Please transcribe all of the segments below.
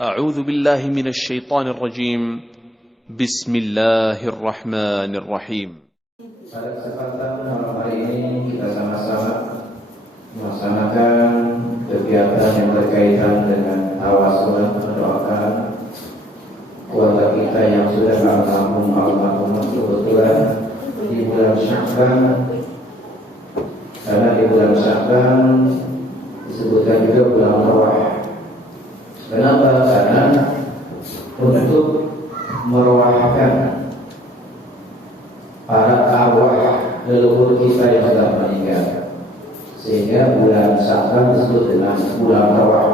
أعوذ بالله من الشيطان الرجيم بسم الله الرحمن الرحيم. Pada kesempatan malam hari ini kita sama-sama melaksanakan kegiatan yang berkaitan dengan tawasul, mendoakan keluarga kita yang sudah almarhum kebetulan di bulan Sya'ban, karena di bulan Sya'ban disebutkan juga bulan arwah. Kenapa? Karena untuk merwahkan para arwah leluhur kita yang sudah meninggal, sehingga bulan Sya'ban disebut dengan bulan arwah.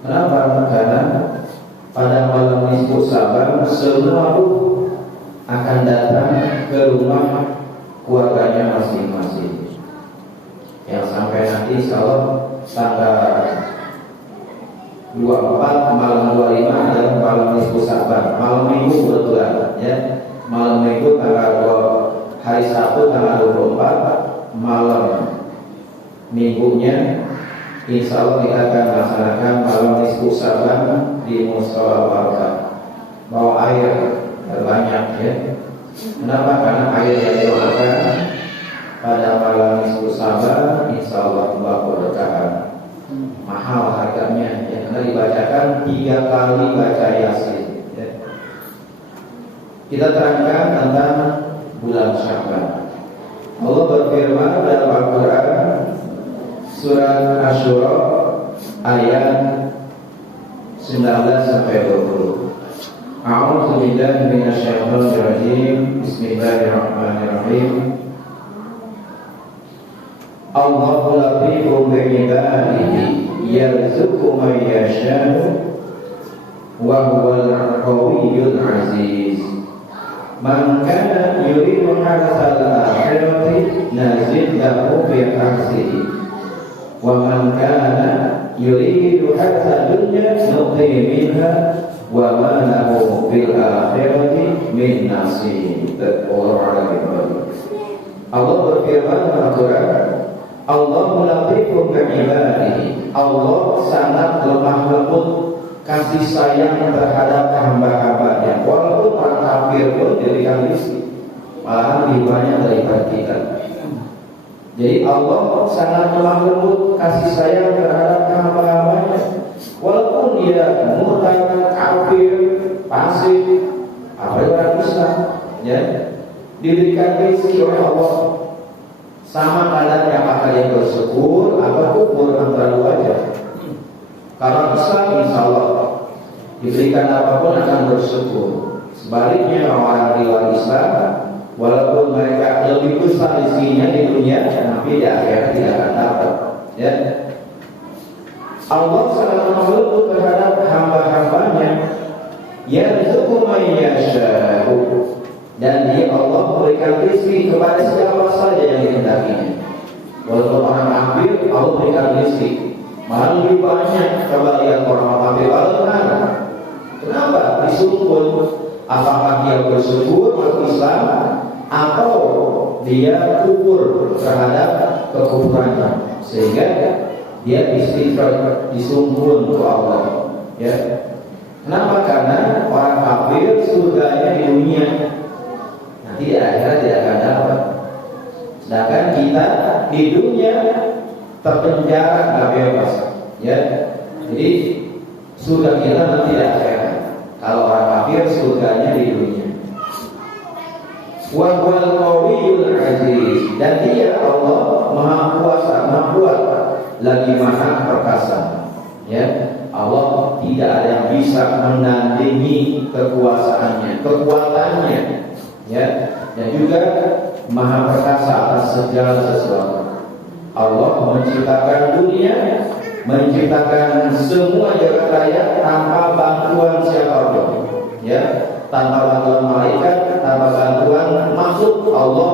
Kenapa? Karena pada malam nisfu Sya'ban semua ruh akan datang ke rumah keluarganya masing-masing. Yang sampai nanti insyaallah tanggal 24 malam 25 adalah malam nisfu Sya'ban, malam minggu kebetulan ya. Malam minggu hari Sabtu tanggal 24 malam minggunya insyaallah kita akan melaksanakan malam nisfu Sya'ban di Mushola Barakah. Bawa air terbanyak ya. Kenapa? Karena air yang didoakan pada malam nisfu Sya'ban insyaallah berkah. Mahal harganya ya, karena dibacakan 3 kali baca Yasin ya. Kita terangkan tentang bulan Sya'ban. Allah berfirman dalam Al-Quran surat Asy-Syura ayat 19-20. A'udzu billahi minasyaitonir rajim. Bismillahirrahmanirrahim. Allahu latifun bi'ibadihi yarzuqu man yasha'u wa huwal qawiyyul 'aziz. Man kana yuridu harsal akhirati nazid lahu fi harsihi wa man kana yuridu harsal dunya nuqi minha wa ma lahu fil akhirati min nasib. Allah berfirman dalam Al-Quran, Allahu latifun bi'ibadihi. Allah sangat lemah lembut kasih sayang terhadap hamba-hambanya. Walaupun orang kafir pun diberikan rezeki, malahan lebih banyak daripada kita. Jadi Allah sangat lemah lembut kasih sayang terhadap hamba-hambanya. Walaupun dia murtad, kafir, fasik, apalagi orang Islam, ya, diberikan rezeki oleh Allah. Sama kadarnya apakah dia bersyukur atau kufur, antara dua aja. Kalau Islam insyaallah diberikan apapun akan bersyukur. Sebaliknya orang di luar Islam, walaupun mereka lebih besar rezekinya di dunia, tapi di akhirat tidak akan dapat. Ya. Allah sangat lembut terhadap hamba-hambanya. Yarzuqu man yasha'u. Dan dia Allah memberikan rezeki kepada siapa saja yang dikehendakinya. Walaupun orang kafir, Allah berikan rezeki. Malah lebih banyak. Coba lihat orang kafir bagaimana? Kenapa? Disumpul. Apakah dia bersyukur masuk Islam atau dia kufur terhadap kekufurannya, sehingga dia istighfar, disumpul ke Allah. Ya. Kenapa? Karena orang kafir surganya di dunia, nanti di akhirat tidak akan dapat. Sedangkan kita di dunia terpenjara, nggak bebas, ya. Jadi surga kita nanti di akhirat. Kalau orang kafir surganya di dunia. Wa huwal qawiyyul 'aziz. Dan dia Allah Maha Kuasa, Maha Kuat, lagi Maha Perkasa. Ya, Allah tidak ada yang bisa menandingi kekuasaannya, kekuatannya. Ya, dan juga Maha Perkasa atas segala sesuatu. Allah menciptakan dunia, menciptakan semua jagat raya tanpa bantuan siapapun, ya, tanpa bantuan malaikat, tanpa bantuan makhluk. Allah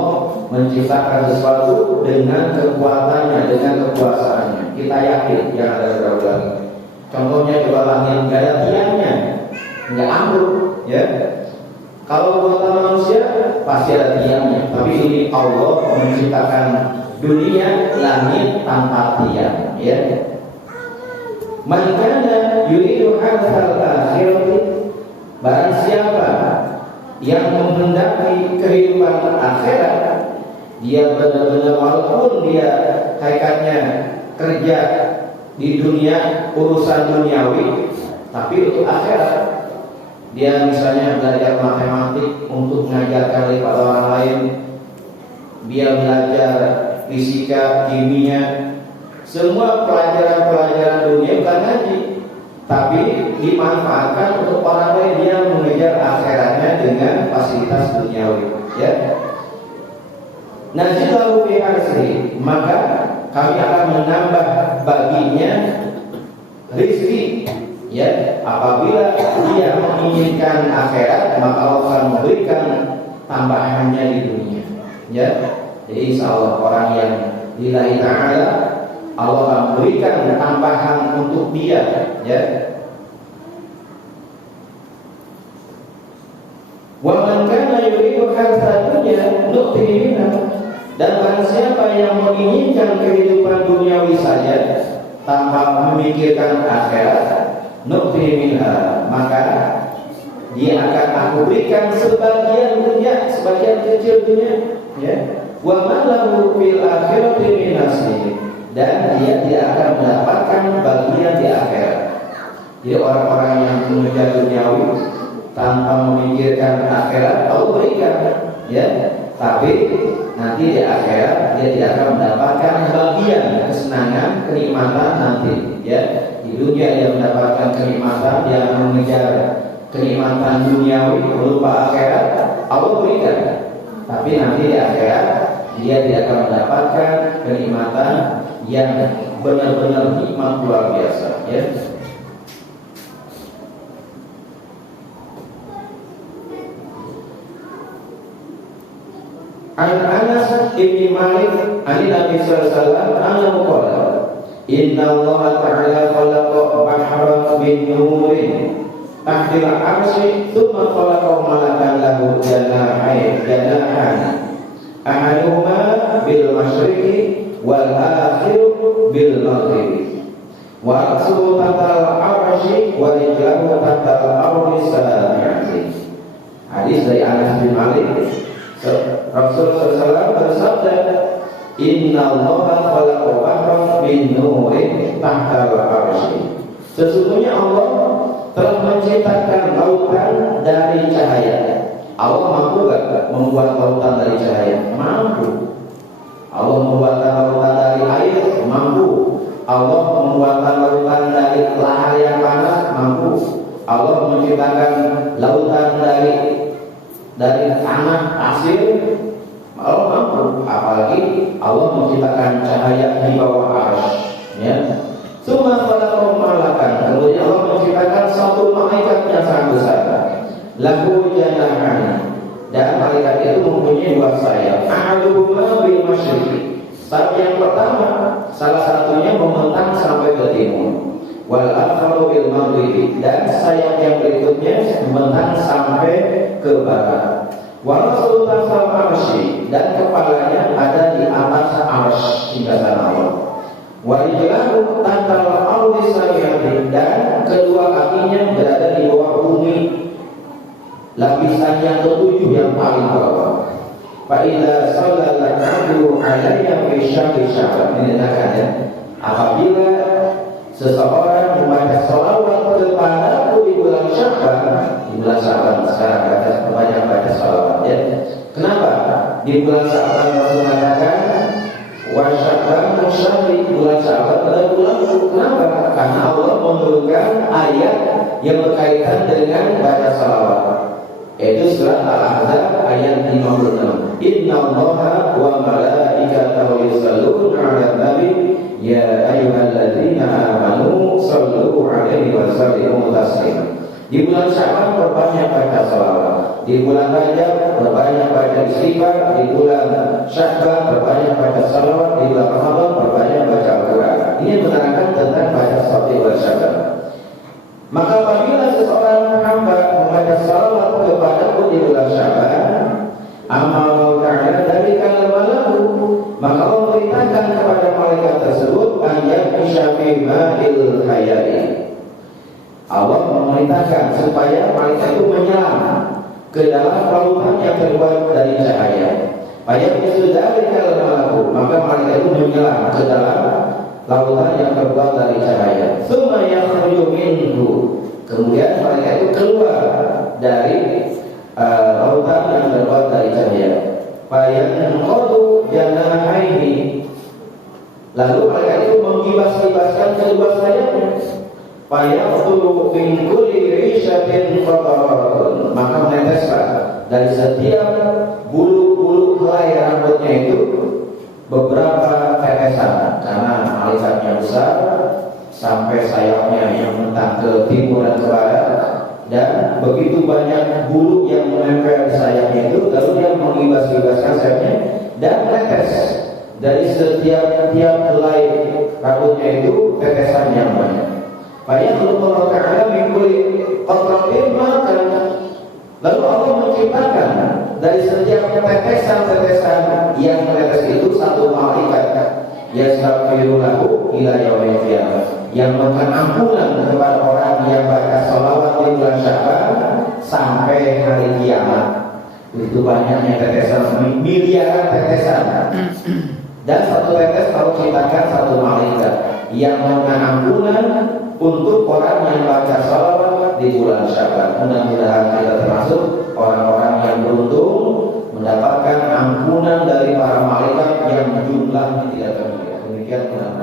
menciptakan sesuatu dengan kekuatannya, dengan kekuasaannya. Kita yakin yang ada berapa. Contohnya coba langit, nggak ada tiangnya, nggak ambruk, ya. Kalau buatan manusia pasti ada tiangnya, tapi ini Allah menciptakan dunia, langit tanpa tiang, ya. Man kana yuridu hadzal yang menghendaki kehidupan akhirat, dia benar-benar walaupun dia hakikatnya kerja di dunia urusan duniawi, tapi untuk akhirat dia misalnya belajar matematik untuk mengajarkan kepada orang lain, dia belajar fisika, kimia, semua pelajaran-pelajaran dunia bukan ngaji, tapi dimanfaatkan untuk orang lain, dia mengejar akhiratnya dengan fasilitas duniawi, ya. Nazilahu fi arsih, maka kami akan menambah baginya rizki, ya. Apabila dia menginginkan akhirat, maka Allah akan memberikan tambahannya di dunia, ya. Jadi insya Allah orang yang lillahi ta'ala, Allah akan memberikan tambahan untuk dia, ya. Wa man kana yuridu harta dunya nu'tihi minha, dan barang siapa yang menginginkan kehidupan duniawi saja tanpa memikirkan akhirat, nu'tihi minha, maka dia akan aku berikan sebagian dunia, sebagian kecil dunia, ya. Wa ma lahu fil akhirati min nasib, dan dia tidak akan mendapatkan bagian di akhirat. Jadi orang-orang yang mengejar duniawi tanpa memikirkan akhirat, Allah berikan, ya. Tapi nanti di akhirat dia tidak akan mendapatkan bagian kesenangan, kenikmatan nanti, ya. Di dunia dia mendapatkan kenikmatan, dia mengejar kenikmatan duniawi berupa akhirat, Allah berikan. Tapi nanti di akhirat dia tidak akan mendapatkan kenikmatan yang benar-benar nikmat luar biasa, ya. An Anas bin Malik an Nabi sallallahu alaihi wasallam annahu qala inna Allah ta'ala khalaqa bahran min nurin tahtil arsy thumma khalaqa malakan lahu janahan ahaduhuma bil masyriqi wal akhiru bil maghribi wa aslu tatal arsy wa rijlahu tatal ardi sabi'ati. Hadis dari Anas bin Malik, Rasulullah SAW bersabda, Inna Allah khalaqa bahran min nurin tahtal arsy. Sesungguhnya Allah telah menciptakan lautan dari cahaya. Allah mampu gak membuat lautan dari cahaya? Mampu. Allah membuat lautan dari air? Mampu. Allah membuat lautan dari lahar yang panas? Mampu. Allah menciptakan lautan dari tanah, pasir? Allah mampu. Apalagi Allah menciptakan cahaya di bawah arsy, ya. Summa khalaqa malakan, kemudian Allah menciptakan satu malaikat yang sangat besar. Lahu janahan, dan malaikat itu mempunyai dua sayap. Ahaduhuma bil masyriqi, sayap yang pertama salah satunya membentang sampai ke timur. Wal akharu bil maghribi, dan sayap yang berikutnya membentang sampai ke barat. Wa rasul tasal arsy, dan kepalanya ada di atas arsy tingkatan Allah. Wa rijlahu tahtal ardi sabi'ati, dan kedua kakinya berada di bawah bumi, lapisan yang ketujuh yang paling bawah. Fa idza shallal abdu alayya fi syahri sya'ban, ini ya. Apabila seseorang membaca salawat kepadaku di bulan Sya'ban, di bulan Sya'ban sekarang banyak baca salawat, ya. Kenapa? Di bulan Sya'ban Rasul mengatakan wa Sya'ban musyahri, bulan Sya'ban adalah bulanku. Kenapa? Karena Allah menurunkan ayat yang berkaitan dengan baca salawat, yaitu surat Al-Ahzab ayat 56. Inna Allaha wa malaikatahu yusalluna 'alan nabi ya ayyuhalladzina amanu sallu 'alaihi wa sallimu taslima. Di bulan Sya'ban berbanyak baca salawat, di bulan Rajab berbanyak baca istighfar, di bulan Sya'ban berbanyak baca salawat, di bulan Ramadan berbanyak baca Al-Quran. Ini menerangkan tentang baca salawat di bulan Sya'ban. Maka apabila seseorang hamba membaca salawat kepadaku di bulan Sya'ban, amal ta'ala dari kalamalahu, maka Allah perintahkan kepada malaikat tersebut ayat isyafi ma'il hayai. Allah memerintahkan supaya malaikat itu menyelam ke dalam lautan yang terbuat dari cahaya. Maka malaikat itu menyelam ke dalam lautan yang terbuat dari cahaya. Kemudian malaikat itu keluar dari lautan yang terbuat dari cahaya. Lalu malaikat itu mengibas-ibaskan kedua sayapnya. Maka meneteslah dari setiap bulu-bulu helai rambutnya itu beberapa tetesan, karena malaikatnya besar sampai sayapnya yang mentang ke timur dan ke barat, dan begitu banyak bulu yang menempel di sayapnya itu, lalu dia mengibas-ibaskan sayapnya dan menetes dari setiap helai rambutnya itu tetesan yang banyak. Allah Ta'ala mengkuli qatratin makan. Lalu Allah menciptakan dari setiap tetesan-tetesan yang menetes itu satu malaikat yastaghfiru lahu ila yaumil qiyamah, yang memberikan ampunan kepada orang yang baca sholawat di bulan Sya'ban sampai hari kiamat. Itu banyaknya tetesan, miliaran tetesan. Dan satu tetes Allah ciptakan satu malaikat yang memberikan ampunan untuk orang yang baca sholawat di bulan Sya'ban. Mudah-mudahan kita termasuk orang-orang yang beruntung mendapatkan ampunan dari para malaikat yang jumlahnya tidak terhitung. Demikian.